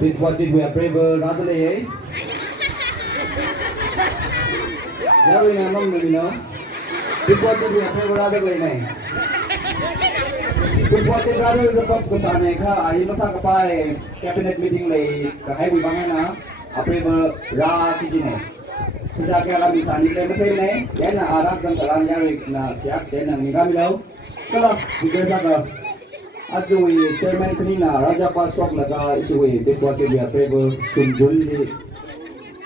This what did we pray for rather late. Now we know you know. This what did we pray for rather late. This what did rather the top ko sa amin ka ay masa ka pa cabinet meeting lay kahit we bangan na pray for ra kijine. Isa kaya kami sa amin kayo masay na yan na arap ng talang yari na tiyak siya ng nigami daw. Kala, bigay sa ka. At yung chairman kanina, Raja Paswag naka isuwi, this was the approval Junjun di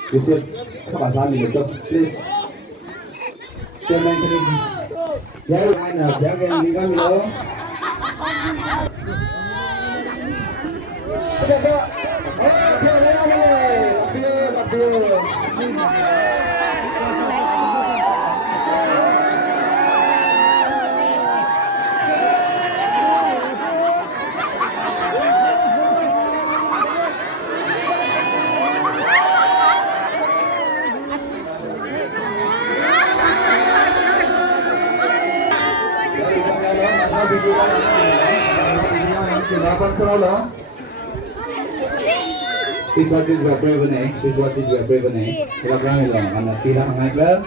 Yusuf kapasami nito. Please. Chairman kanina. Jaya na, jaya ng nigami daw. This what is your brave name. This what is your brave name. Kita kami lang. Anak kita mengaik lah.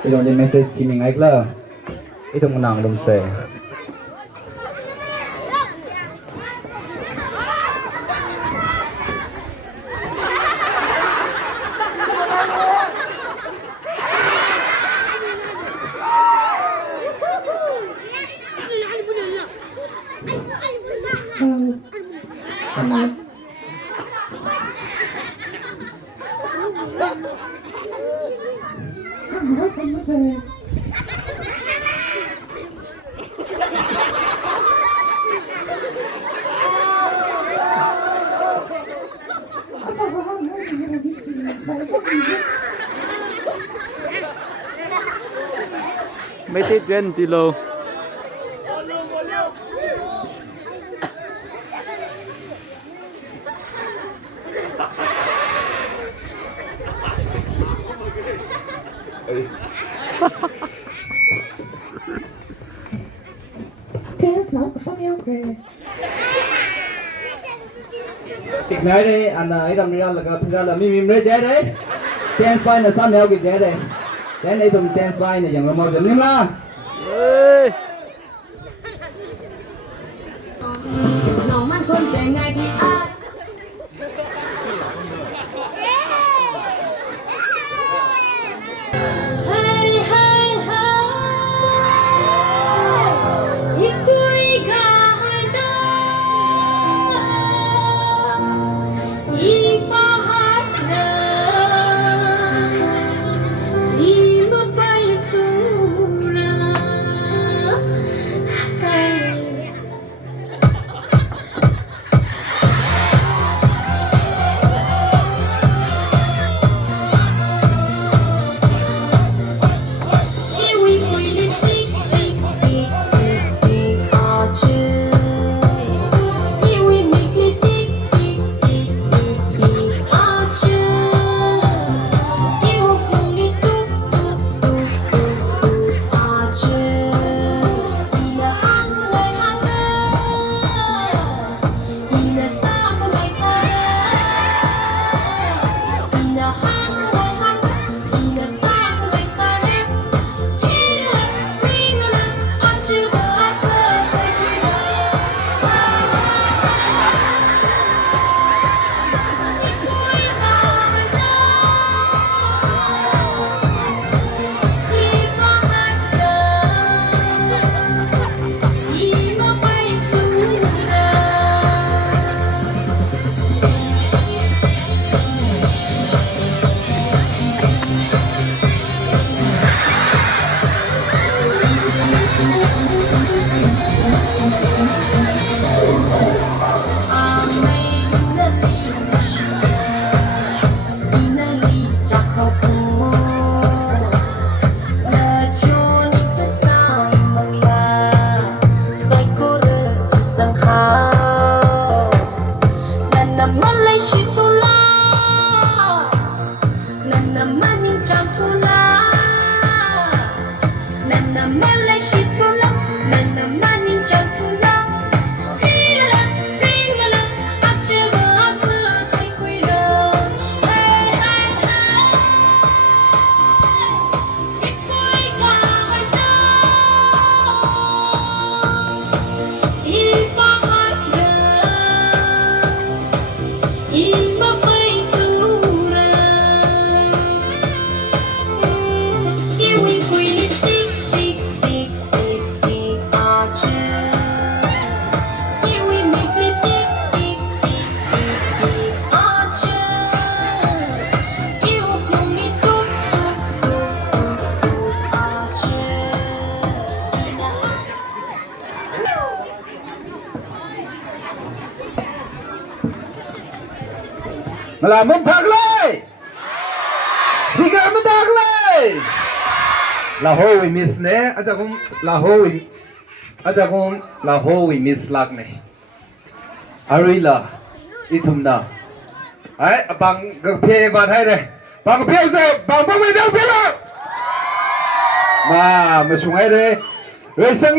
Itu ada message kini ngaik lah. Itu menang dong saya. Mấy tiết gần thì lâu. Chị nói đi, anh ấy làm ra là thực ra là mìm đấy chế đấy. Ten spy là sao mèo cái chế đấy. Chế này tụi ten spy này chẳng là màu dẫn la. Nó mang con để ngày thì ai. Hey hey hey, IKUI KAHAIDA, IKAHAIDA, IMAPAITURA. มาลามุมทักเลยสิกาไม่ทักเลยลาโฮวิมิสเนี่ยอาจารย์คงลาโฮวิอาจารย์คงลาโฮวิมิสลักเนี่ยอาริลาอิทุมนาไอ้บังกับเพียบาทให้เลยบังกับเพียเสียบังไม่ได้เพียละมาช่วยเลยเรื่อง